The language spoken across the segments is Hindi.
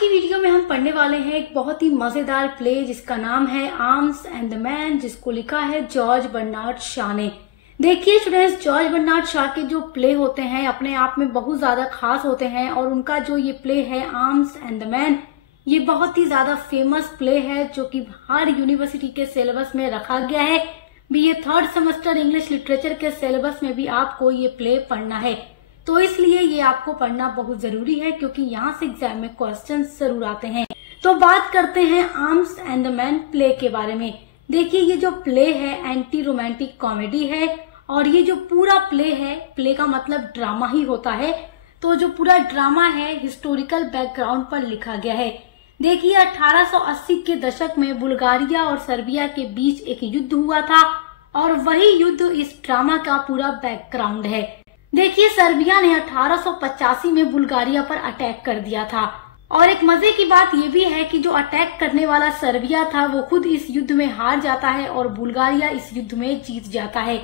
की वीडियो में हम पढ़ने वाले हैं एक बहुत ही मजेदार प्ले जिसका नाम है आर्म्स एंड द मैन, जिसको लिखा है जॉर्ज बर्नार्ड शॉ ने। देखिए स्टूडेंट्स, जॉर्ज बर्नार्ड शॉ के जो प्ले होते हैं अपने आप में बहुत ज्यादा खास होते हैं और उनका जो ये प्ले है आर्म्स एंड द मैन, ये बहुत ही ज्यादा फेमस प्ले है जो कि हर यूनिवर्सिटी के सिलेबस में रखा गया है। BA third semester English literature के सिलेबस में भी आपको ये प्ले पढ़ना है, तो इसलिए ये आपको पढ़ना बहुत जरूरी है क्योंकि यहाँ से एग्जाम में क्वेश्चन जरूर आते हैं। तो बात करते हैं arms and the man play के बारे में। देखिए ये जो प्ले है एंटी रोमांटिक कॉमेडी है और ये जो पूरा प्ले है, प्ले का मतलब ड्रामा ही होता है, तो जो पूरा ड्रामा है हिस्टोरिकल बैकग्राउंड पर लिखा गया है। देखिए 1880 के दशक में बुल्गारिया और सर्बिया के बीच एक युद्ध हुआ था और वही युद्ध इस ड्रामा का पूरा बैकग्राउंड है। देखिए सर्बिया ने 1885 में बुल्गारिया पर अटैक कर दिया था और एक मजे की बात ये भी है कि जो अटैक करने वाला सर्बिया था वो खुद इस युद्ध में हार जाता है और बुल्गारिया इस युद्ध में जीत जाता है।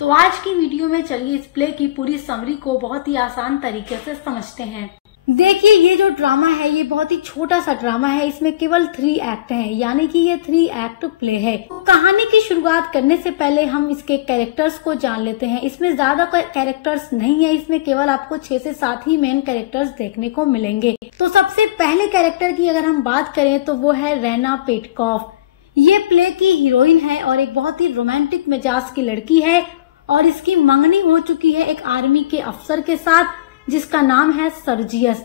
तो आज की वीडियो में चलिए इस प्ले की पूरी समरी को बहुत ही आसान तरीके से समझते हैं। देखिए ये जो ड्रामा है ये बहुत ही छोटा सा ड्रामा है, इसमें केवल 3 एक्ट हैं, यानी कि ये 3 एक्ट प्ले है। तो कहानी की शुरुआत करने से पहले हम इसके कैरेक्टर्स को जान लेते हैं। इसमें ज्यादा कोई कैरेक्टर्स नहीं है, इसमें केवल आपको 6 से 7 ही मेन कैरेक्टर्स देखने को मिलेंगे। तो सबसे पहले कैरेक्टर की अगर हम बात करें तो वो है रेना पेटकॉफ। ये प्ले की हीरोइन है और एक बहुत ही रोमांटिक मिजाज की लड़की है और इसकी मंगनी हो चुकी है एक आर्मी के अफसर के साथ जिसका नाम है सर्जियस।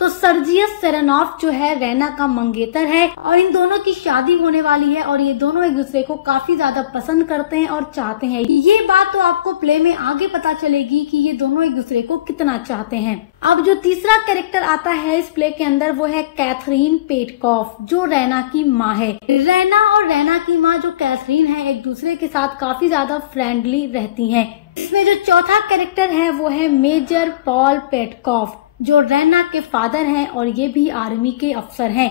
तो सर्जियस सेरेनॉफ जो है रेना का मंगेतर है और इन दोनों की शादी होने वाली है और ये दोनों एक दूसरे को काफी ज्यादा पसंद करते हैं और चाहते हैं। ये बात तो आपको प्ले में आगे पता चलेगी कि ये दोनों एक दूसरे को कितना चाहते हैं। अब जो तीसरा कैरेक्टर आता है इस प्ले के अंदर वो है कैथरीन पेटकॉफ, जो रेना की माँ है। रेना और रेना की माँ जो कैथरीन है एक दूसरे के साथ काफी ज्यादा फ्रेंडली रहती हैं। इसमें जो चौथा कैरेक्टर है वो है मेजर पॉल पेटकॉफ, जो रेना के फादर हैं और ये भी आर्मी के अफसर हैं।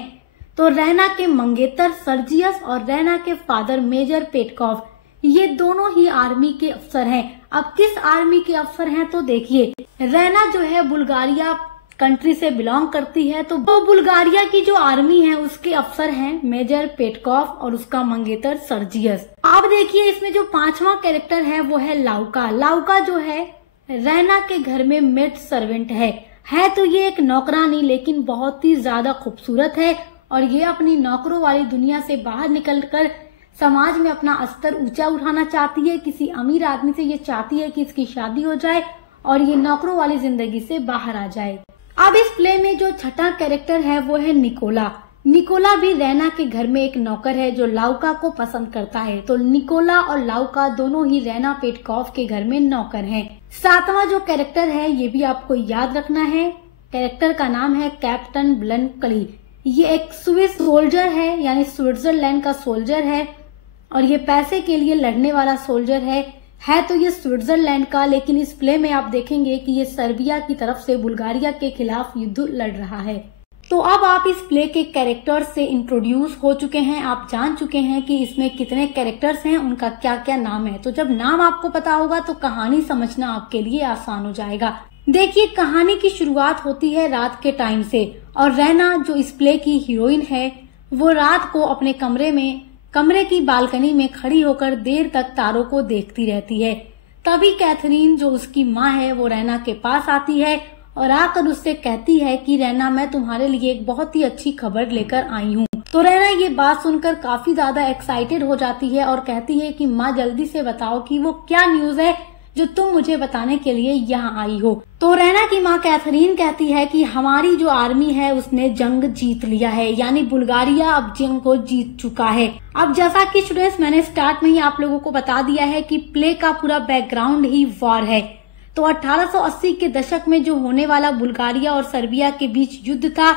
तो रेना के मंगेतर सर्जियस और रेना के फादर मेजर पेटकॉफ ये दोनों ही आर्मी के अफसर हैं। अब किस आर्मी के अफसर हैं तो देखिए, रेना जो है बुल्गारिया कंट्री से बिलोंग करती है, तो वो बुल्गारिया की जो आर्मी है उसके अफसर हैं मेजर पेटकॉफ और उसका मंगेतर सर्जियस। अब देखिए इसमें जो 5वां कैरेक्टर है वो है लाउका। लाउका जो है रेना के घर में मेड सर्वेंट है तो ये एक नौकरानी लेकिन बहुत ही ज्यादा खूबसूरत है और ये अपनी नौकरों वाली दुनिया से बाहर निकलकर समाज में अपना स्तर ऊंचा उठाना चाहती है। किसी अमीर आदमी से ये चाहती है कि इसकी शादी हो जाए और ये नौकरों वाली जिंदगी से बाहर आ जाए। अब इस प्ले में जो छठा कैरेक्टर है वो है निकोला। निकोला भी रेना के घर में एक नौकर है जो लाउका को पसंद करता है। तो निकोला और लाउका दोनों ही रेना पेटकॉफ के घर में नौकर हैं। 7वां जो कैरेक्टर है ये भी आपको याद रखना है, कैरेक्टर का नाम है कैप्टन ब्लनकली। ये एक स्विस सोल्जर है, यानी स्विट्जरलैंड का सोल्जर है और ये पैसे के लिए लड़ने वाला सोल्जर है तो ये स्विट्जरलैंड का, लेकिन इस प्ले में आप देखेंगे कि ये सर्बिया की तरफ से बुल्गारिया के खिलाफ युद्ध लड़ रहा है। तो अब आप इस प्ले के कैरेक्टर्स से इंट्रोड्यूस हो चुके हैं, आप जान चुके हैं कि इसमें कितने कैरेक्टर्स हैं, उनका क्या क्या नाम है। तो जब नाम आपको पता होगा तो कहानी समझना आपके लिए आसान हो जाएगा। देखिए कहानी की शुरुआत होती है रात के टाइम से और रेना जो इस प्ले की हीरोइन है वो रात को अपने कमरे की बालकनी में खड़ी होकर देर तक तारों को देखती रहती है। तभी कैथरीन जो उसकी माँ है वो रेना के पास आती है और आकर उससे कहती है कि रेना मैं तुम्हारे लिए एक बहुत ही अच्छी खबर लेकर आई हूँ। तो रेना ये बात सुनकर काफी ज्यादा एक्साइटेड हो जाती है और कहती है कि माँ जल्दी से बताओ कि वो क्या न्यूज है जो तुम मुझे बताने के लिए यहाँ आई हो। तो रेना की माँ कैथरीन कहती है कि हमारी जो आर्मी है उसने जंग जीत लिया है, यानी बुल्गारिया अब जंग को जीत चुका है। अब जैसा कि स्टूडेंट्स मैंने स्टार्ट में ही आप लोगों को बता दिया है कि प्ले का पूरा बैकग्राउंड ही वॉर है। तो 1880 के दशक में जो होने वाला बुल्गारिया और सर्बिया के बीच युद्ध था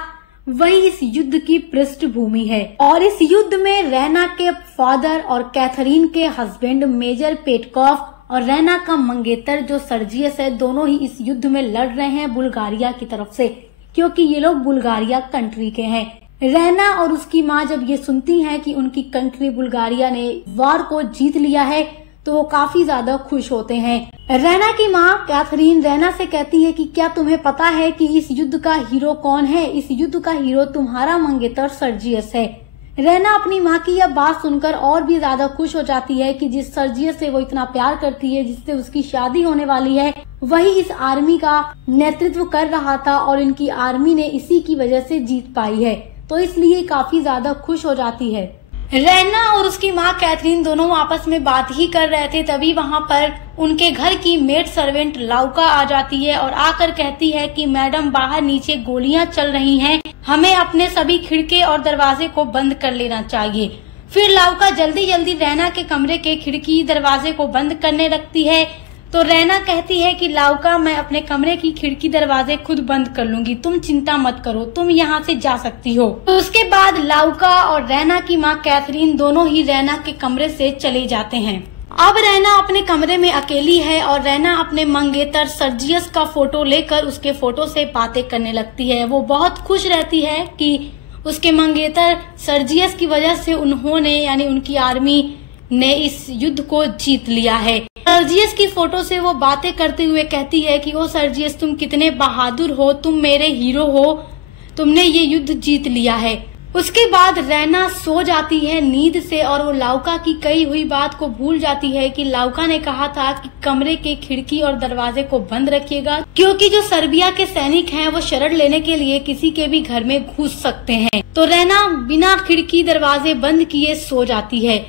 वही इस युद्ध की पृष्ठभूमि है और इस युद्ध में रेना के फादर और कैथरीन के हस्बैंड मेजर पेटकॉफ और रेना का मंगेतर जो सर्जियस है दोनों ही इस युद्ध में लड़ रहे हैं बुल्गारिया की तरफ से, क्योंकि ये लोग बुल्गारिया कंट्री के हैं। रेना और उसकी माँ जब ये सुनती हैं कि उनकी कंट्री बुल्गारिया ने वार को जीत लिया है तो वो काफी ज्यादा खुश होते हैं। रैना की माँ कैथरीन रैना से कहती है कि क्या तुम्हें पता है कि इस युद्ध का हीरो कौन है? इस युद्ध का हीरो तुम्हारा मंगेतर सर्जियस है। रैना अपनी माँ की यह बात सुनकर और भी ज्यादा खुश हो जाती है कि जिस सर्जियस से वो इतना प्यार करती है, जिससे उसकी शादी होने वाली है, वही इस आर्मी का नेतृत्व कर रहा था और इनकी आर्मी ने इसी की वजह से जीत पाई है। तो इसलिए काफी ज्यादा खुश हो जाती है। रैना और उसकी माँ कैथरीन दोनों आपस में बात ही कर रहे थे, तभी वहाँ पर उनके घर की मेड सर्वेंट लाउका आ जाती है और आकर कहती है कि मैडम बाहर नीचे गोलियां चल रही हैं, हमें अपने सभी खिड़की और दरवाजे को बंद कर लेना चाहिए। फिर लाउका जल्दी जल्दी रैना के कमरे के खिड़की दरवाजे को बंद करने लगती है। तो रैना कहती है कि लाउका मैं अपने कमरे की खिड़की दरवाजे खुद बंद कर लूंगी, तुम चिंता मत करो, तुम यहाँ से जा सकती हो। तो उसके बाद लाउका और रैना की माँ कैथरीन दोनों ही रैना के कमरे से चले जाते हैं। अब रैना अपने कमरे में अकेली है और रैना अपने मंगेतर सर्जियस का फोटो लेकर उसके फोटो से बातें करने लगती है। वो बहुत खुश रहती है कि उसके मंगेतर सर्जियस की वजह से उन्होंने यानी उनकी आर्मी ने इस युद्ध को जीत लिया है। सर्जियस की फोटो से वो बातें करते हुए कहती है कि ओ सर्जियस तुम कितने बहादुर हो, तुम मेरे हीरो हो, तुमने ये युद्ध जीत लिया है। उसके बाद रैना सो जाती है नींद से और वो लाउका की कही हुई बात को भूल जाती है कि लाउका ने कहा था कि कमरे के खिड़की और दरवाजे को बंद रखिएगा, क्योंकि जो सर्बिया के सैनिक हैं वो शरण लेने के लिए किसी के भी घर में घुस सकते हैं। तो रैना बिना खिड़की दरवाजे बंद किए सो जाती है।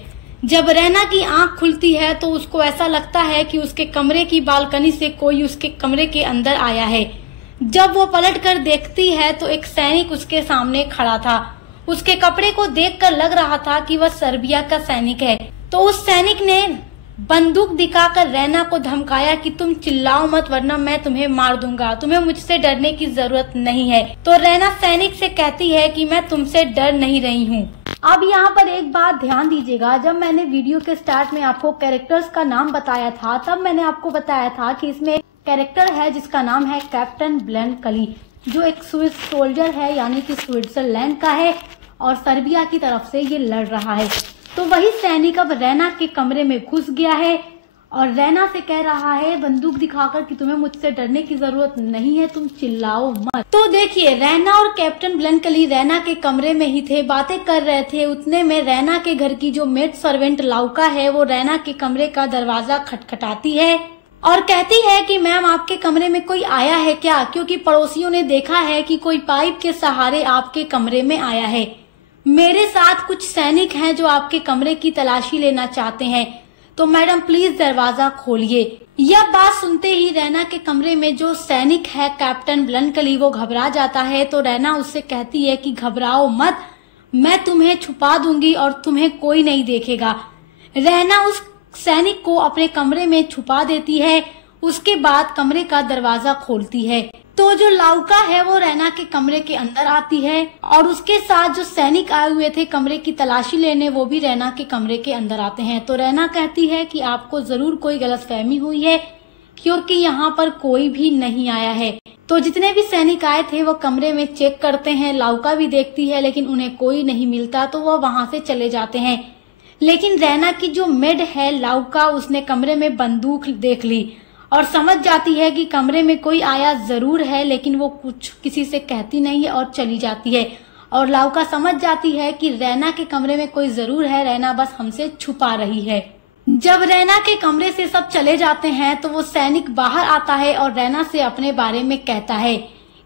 जब रैना की आंख खुलती है तो उसको ऐसा लगता है कि उसके कमरे की बालकनी से कोई उसके कमरे के अंदर आया है। जब वो पलटकर देखती है तो एक सैनिक उसके सामने खड़ा था। उसके कपड़े को देखकर लग रहा था कि वह सर्बिया का सैनिक है। तो उस सैनिक ने बंदूक दिखाकर रैना को धमकाया कि तुम चिल्लाओ मत वरना मैं तुम्हें मार दूंगा, तुम्हें मुझसे डरने की जरूरत नहीं है। तो रैना सैनिक से कहती है कि मैं तुमसे डर नहीं रही हूँ। अब यहाँ पर एक बात ध्यान दीजिएगा, जब मैंने वीडियो के स्टार्ट में आपको कैरेक्टर्स का नाम बताया था तब मैंने आपको बताया था कि इसमें कैरेक्टर है जिसका नाम है कैप्टन ब्लैंकली, जो एक स्विस सोल्जर है यानी कि स्विट्जरलैंड का है और सर्बिया की तरफ से ये लड़ रहा है। तो वही सैनिक अब रैना के कमरे में घुस गया है और रैना से कह रहा है बंदूक दिखाकर कि तुम्हें मुझसे डरने की जरूरत नहीं है, तुम चिल्लाओ मत। तो देखिए रैना और कैप्टन ब्लैंकली रैना के कमरे में ही थे, बातें कर रहे थे। उतने में रैना के घर की जो मेड सर्वेंट लाउका है वो रैना के कमरे का दरवाजा खटखटाती है और कहती है कि मैम आपके कमरे में कोई आया है क्या, क्योंकि पड़ोसियों ने देखा है कि कोई पाइप के सहारे आपके कमरे में आया है। मेरे साथ कुछ सैनिक हैं जो आपके कमरे की तलाशी लेना चाहते हैं, तो मैडम प्लीज दरवाजा खोलिए। यह बात सुनते ही रैना के कमरे में जो सैनिक है कैप्टन ब्लैंकली वो घबरा जाता है। तो रैना उससे कहती है कि घबराओ मत, मैं तुम्हें छुपा दूंगी और तुम्हें कोई नहीं देखेगा। रैना उस सैनिक को अपने कमरे में छुपा देती है। उसके बाद कमरे का दरवाजा खोलती है तो जो लाउका है वो रैना के कमरे के अंदर आती है और उसके साथ जो सैनिक आए हुए थे कमरे की तलाशी लेने वो भी रैना के कमरे के अंदर आते हैं। तो रैना कहती है कि आपको जरूर कोई गलतफहमी हुई है क्योंकि यहाँ पर कोई भी नहीं आया है। तो जितने भी सैनिक आए थे वो कमरे में चेक करते हैं, लाउका भी देखती है लेकिन उन्हें कोई नहीं मिलता तो वो वहां से चले जाते हैं। लेकिन रैना की जो मेड है लाउका उसने कमरे में बंदूक देख ली और समझ जाती है कि कमरे में कोई आया जरूर है, लेकिन वो कुछ किसी से कहती नहीं है और चली जाती है। और लाउका समझ जाती है कि रैना के कमरे में कोई जरूर है, रैना बस हमसे छुपा रही है। जब रैना के कमरे से सब चले जाते हैं तो वो सैनिक बाहर आता है और रैना से अपने बारे में कहता है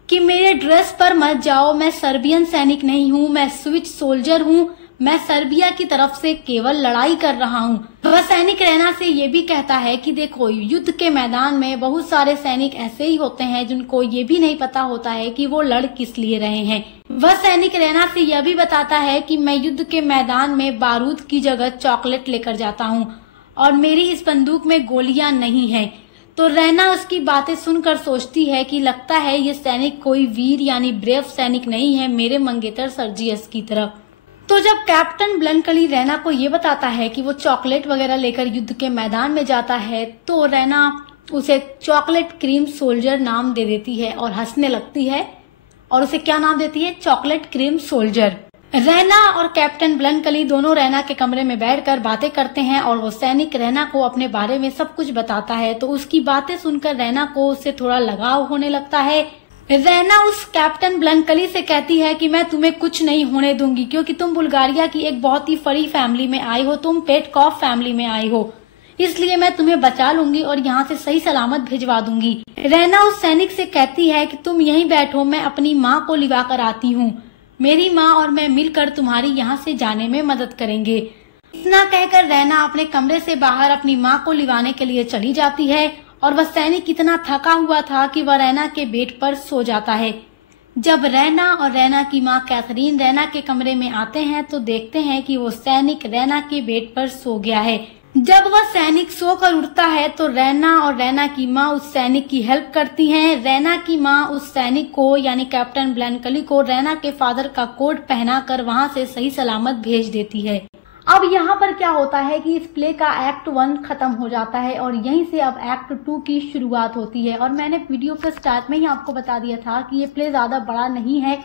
कि मेरे ड्रेस पर मत जाओ, मैं सर्बियन सैनिक नहीं हूँ, मैं स्विच सोल्जर हूँ, मैं सर्बिया की तरफ से केवल लड़ाई कर रहा हूँ। वह सैनिक रैना से ये भी कहता है कि देखो युद्ध के मैदान में बहुत सारे सैनिक ऐसे ही होते हैं जिनको ये भी नहीं पता होता है कि वो लड़ किस लिए रहे हैं। वह सैनिक रैना से यह भी बताता है कि मैं युद्ध के मैदान में बारूद की जगह चॉकलेट लेकर जाता हूँ और मेरी इस बंदूक में गोलियां नहीं है। तो रैना उसकी बातें सुनकर सोचती है कि लगता है ये सैनिक कोई वीर यानी ब्रेव सैनिक नहीं है मेरे मंगेतर सर्जियस की तरफ। तो जब कैप्टन ब्लैंकली रैना को ये बताता है कि वो चॉकलेट वगैरह लेकर युद्ध के मैदान में जाता है तो रैना उसे चॉकलेट क्रीम सोल्जर नाम दे देती है और हंसने लगती है और उसे क्या नाम देती है, चॉकलेट क्रीम सोल्जर। रैना और कैप्टन ब्लनकली दोनों रैना के कमरे में बैठकर बातें करते हैं और वो सैनिक रैना को अपने बारे में सब कुछ बताता है। तो उसकी बातें सुनकर रैना को उससे थोड़ा लगाव होने लगता है। रैना उस कैप्टन ब्लनकली से कहती है कि मैं तुम्हें कुछ नहीं होने दूंगी, क्योंकि तुम बुल्गारिया की एक बहुत ही फरी फैमिली में आई हो, तुम पेटकॉफ फैमिली में आई हो, इसलिए मैं तुम्हें बचा लूंगी और यहाँ से सही सलामत भिजवा दूंगी। रैना उस सैनिक से कहती है कि तुम यहीं बैठो, मैं अपनी माँ को लिवा कर आती हूँ, मेरी माँ और मैं मिलकर तुम्हारी यहाँ से जाने में मदद करेंगे। इतना कहकर रैना अपने कमरे से बाहर अपनी माँ को लिवाने के लिए चली जाती है और वह सैनिक इतना थका हुआ था कि वह रैना के बेड पर सो जाता है। जब रैना और रैना की माँ कैथरीन रैना के कमरे में आते हैं तो देखते हैं कि वो सैनिक रैना के बेड पर सो गया है। जब वह सैनिक सोकर उठता है तो रैना और रैना की माँ उस सैनिक की हेल्प करती हैं। रैना की माँ उस सैनिक को यानी कैप्टन ब्लनकली को रैना के फादर का कोट पहनाकर वहाँ से सही सलामत भेज देती है। अब यहाँ पर क्या होता है कि इस प्ले का एक्ट 1 खत्म हो जाता है और यहीं से अब एक्ट 2 की शुरुआत होती है। और मैंने वीडियो के स्टार्ट में ही आपको बता दिया था कि ये प्ले ज्यादा बड़ा नहीं है,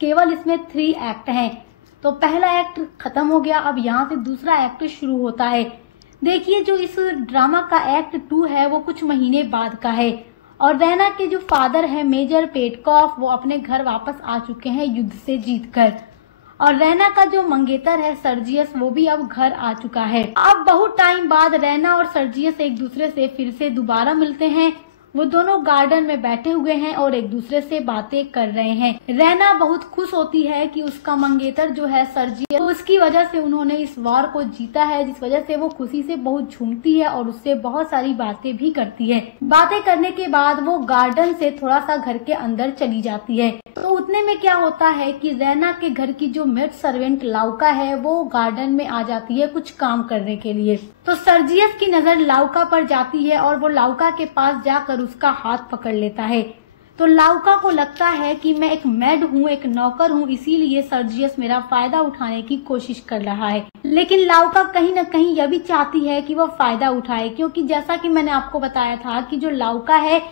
केवल इसमें 3 एक्ट हैं। तो पहला एक्ट खत्म हो गया, अब यहाँ से दूसरा एक्ट शुरू होता है। देखिए, जो इस ड्रामा का एक्ट 2 है वो कुछ महीने बाद का है और रैना के जो फादर है मेजर पेटकॉफ, वो अपने घर वापस आ चुके हैं युद्ध से जीतकर। और रैना का जो मंगेतर है सर्जियस, वो भी अब घर आ चुका है। अब बहुत टाइम बाद रैना और सर्जियस एक दूसरे से फिर से दोबारा मिलते हैं। वो दोनों गार्डन में बैठे हुए हैं और एक दूसरे से बातें कर रहे हैं। रैना बहुत खुश होती है कि उसका मंगेतर जो है सर्जियस, तो उसकी वजह से उन्होंने इस वॉर को जीता है, जिस वजह से वो खुशी से बहुत झूमती है और उससे बहुत सारी बातें भी करती है। बातें करने के बाद वो गार्डन से थोड़ा सा घर के अंदर चली जाती है। तो उतने में क्या होता है कि रैना के घर की जो मेड सर्वेंट लाउका है वो गार्डन में आ जाती है कुछ काम करने के लिए। तो सर्जियस की नजर लाउका पर जाती है और वो लाउका के पास जाकर उसका हाथ पकड़ लेता है। तो लाउका को लगता है कि मैं एक मेड हूँ, एक नौकर हूँ, इसीलिए सर्जियस मेरा फायदा उठाने की कोशिश कर रहा है। लेकिन लाउका कहीं न कहीं यह भी चाहती है कि वह फायदा उठाए, क्योंकि जैसा कि मैंने आपको बताया था कि जो लाउका है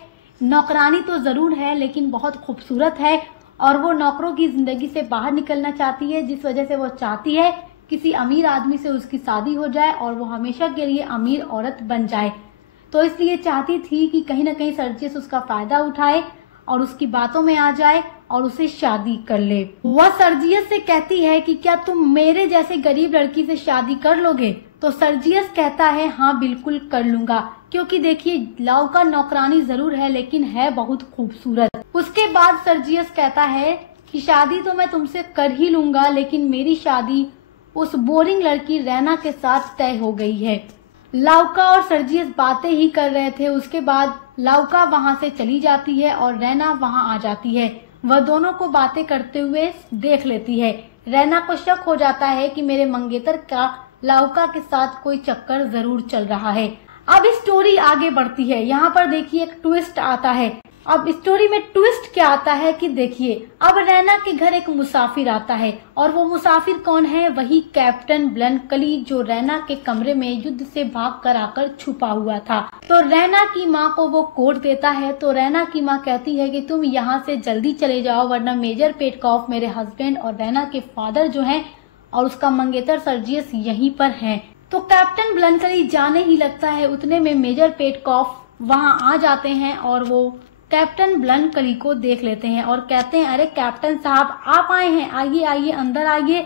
नौकरानी तो जरूर है लेकिन बहुत खूबसूरत है और वो नौकरों की जिंदगी से बाहर निकलना चाहती है, जिस वजह से वो चाहती है किसी अमीर आदमी से उसकी शादी हो जाए और वो हमेशा के लिए अमीर औरत बन जाए। तो इसलिए चाहती थी कि कहीं न कहीं सर्जियस उसका फायदा उठाए और उसकी बातों में आ जाए और उसे शादी कर ले। वह सर्जियस से कहती है कि क्या तुम मेरे जैसे गरीब लड़की से शादी कर लोगे? तो सर्जियस कहता है हाँ बिल्कुल कर लूंगा, क्योंकि देखिए लाउका नौकरानी जरूर है लेकिन है बहुत खूबसूरत। उसके बाद सर्जियस कहता है कि शादी तो मैं तुमसे कर ही लूंगा, लेकिन मेरी शादी उस बोरिंग लड़की रैना के साथ तय हो गई है। लाउका और सर्जियस बातें ही कर रहे थे, उसके बाद लाउका वहां से चली जाती है और रैना वहां आ जाती है। वह दोनों को बातें करते हुए देख लेती है। रैना को शक हो जाता है कि मेरे मंगेतर का लाउका के साथ कोई चक्कर जरूर चल रहा है। अब स्टोरी आगे बढ़ती है। यहाँ पर देखिए एक ट्विस्ट आता है। अब स्टोरी में ट्विस्ट क्या आता है कि देखिए अब रैना के घर एक मुसाफिर आता है और वो मुसाफिर कौन है? वही कैप्टन ब्लनकली, जो रैना के कमरे में युद्ध से भाग कर आकर छुपा हुआ था। तो रैना की माँ को वो कोड देता है। तो रैना की माँ कहती है कि तुम यहाँ से जल्दी चले जाओ, वरना मेजर पेटकॉफ मेरे हस्बैंड और रैना के फादर जो हैं और उसका मंगेतर सर्जियस यहीं पर हैं। तो कैप्टन ब्लनकली जाने ही लगता है, उतने में मेजर पेटकॉफ वहाँ आ जाते हैं और वो कैप्टन ब्लनकली को देख लेते हैं और कहते हैं अरे कैप्टन साहब आप आए हैं, आइए आइए अंदर आइए।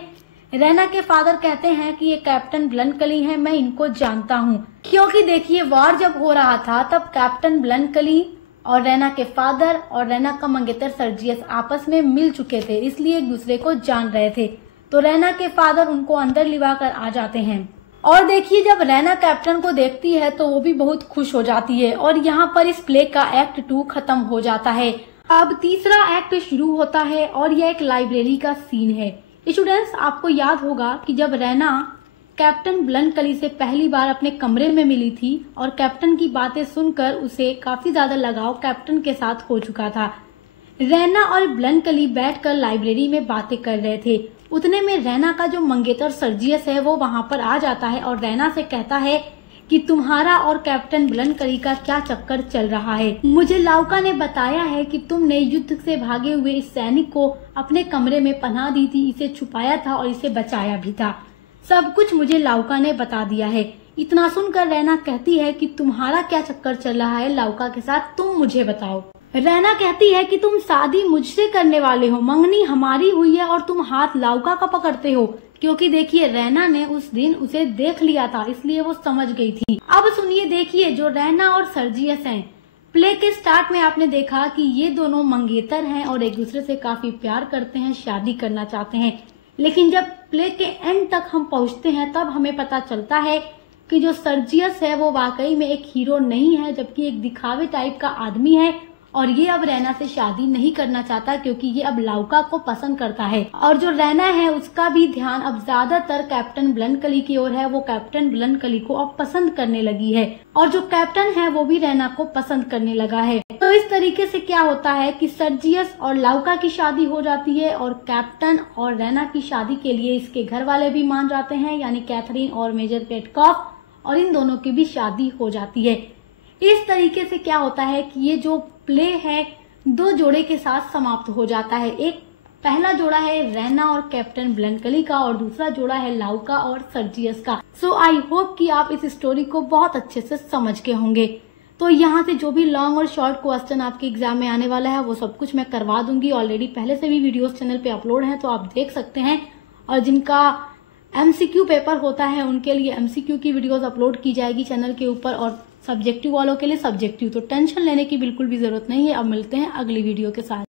रैना के फादर कहते हैं कि ये कैप्टन ब्लनकली हैं, मैं इनको जानता हूँ, क्योंकि देखिए वॉर जब हो रहा था तब कैप्टन ब्लनकली और रैना के फादर और रैना का मंगेतर सर्जियस आपस में मिल चुके थे, इसलिए एक दूसरे को जान रहे थे। तो रैना के फादर उनको अंदर लिवा कर आ जाते हैं और देखिए जब रैना कैप्टन को देखती है तो वो भी बहुत खुश हो जाती है और यहाँ पर इस प्ले का एक्ट 2 खत्म हो जाता है। अब तीसरा एक्ट शुरू होता है और यह एक लाइब्रेरी का सीन है। स्टूडेंट्स, आपको याद होगा कि जब रैना कैप्टन ब्लनकली से पहली बार अपने कमरे में मिली थी और कैप्टन की बातें सुनकर उसे काफी ज्यादा लगाव कैप्टन के साथ हो चुका था। रैना और ब्लनकली बैठकर लाइब्रेरी में बातें कर रहे थे। उतने में रैना का जो मंगेतर सर्जियस है वो वहां पर आ जाता है और रैना से कहता है कि तुम्हारा और कैप्टन ब्लनकली का क्या चक्कर चल रहा है। मुझे लाउका ने बताया है कि तुमने युद्ध से भागे हुए इस सैनिक को अपने कमरे में पनाह दी थी, इसे छुपाया था और इसे बचाया भी था। सब कुछ मुझे लाउका ने बता दिया है। इतना सुनकर रैना कहती है कि तुम्हारा क्या चक्कर चल रहा है लाउका के साथ, तुम मुझे बताओ। रैना कहती है कि तुम शादी मुझसे करने वाले हो, मंगनी हमारी हुई है और तुम हाथ लाउका का पकड़ते हो, क्योंकि देखिए रैना ने उस दिन उसे देख लिया था, इसलिए वो समझ गई थी। अब सुनिए, देखिए जो रैना और सर्जियस हैं, प्ले के स्टार्ट में आपने देखा कि ये दोनों मंगेतर हैं और एक दूसरे से काफी प्यार करते हैं, शादी करना चाहते हैं। लेकिन जब प्ले के एंड तक हम पहुंचते हैं तब हमें पता चलता है कि जो सर्जियस है वो वाकई में एक हीरो नहीं है, जबकि एक दिखावे टाइप का आदमी है और ये अब रैना से शादी नहीं करना चाहता, क्योंकि ये अब लाउका को पसंद करता है। और जो रैना है उसका भी ध्यान अब ज्यादातर कैप्टन ब्लनकली की ओर है, वो कैप्टन ब्लनकली को अब पसंद करने लगी है और जो कैप्टन है वो भी रैना को पसंद करने लगा है। तो इस तरीके से क्या होता है कि सर्जियस और लाउका की शादी हो जाती है और कैप्टन और रैना की शादी के लिए इसके घर वाले भी मान जाते हैं, यानी कैथरीन और मेजर पेटकॉफ, और इन दोनों की भी शादी हो जाती है। इस तरीके से क्या होता है कि ये जो प्ले है दो जोड़े के साथ समाप्त हो जाता है। एक पहला जोड़ा है रैना और कैप्टन ब्लनकली का और दूसरा जोड़ा है लाउका और सर्जियस का। सो आई होप कि आप इस स्टोरी को बहुत अच्छे से समझ के होंगे। तो यहाँ से जो भी लॉन्ग और शॉर्ट क्वेश्चन आपके एग्जाम में आने वाला है वो सब कुछ मैं करवा दूंगी। ऑलरेडी पहले से भी वीडियोस चैनल पे अपलोड हैं, तो आप देख सकते हैं। और जिनका MCQ पेपर होता है उनके लिए MCQ की वीडियोस अपलोड की जाएगी चैनल के ऊपर, और सब्जेक्टिव वालों के लिए सब्जेक्टिव। तो टेंशन लेने की बिल्कुल भी जरूरत नहीं है। अब मिलते हैं अगली वीडियो के साथ।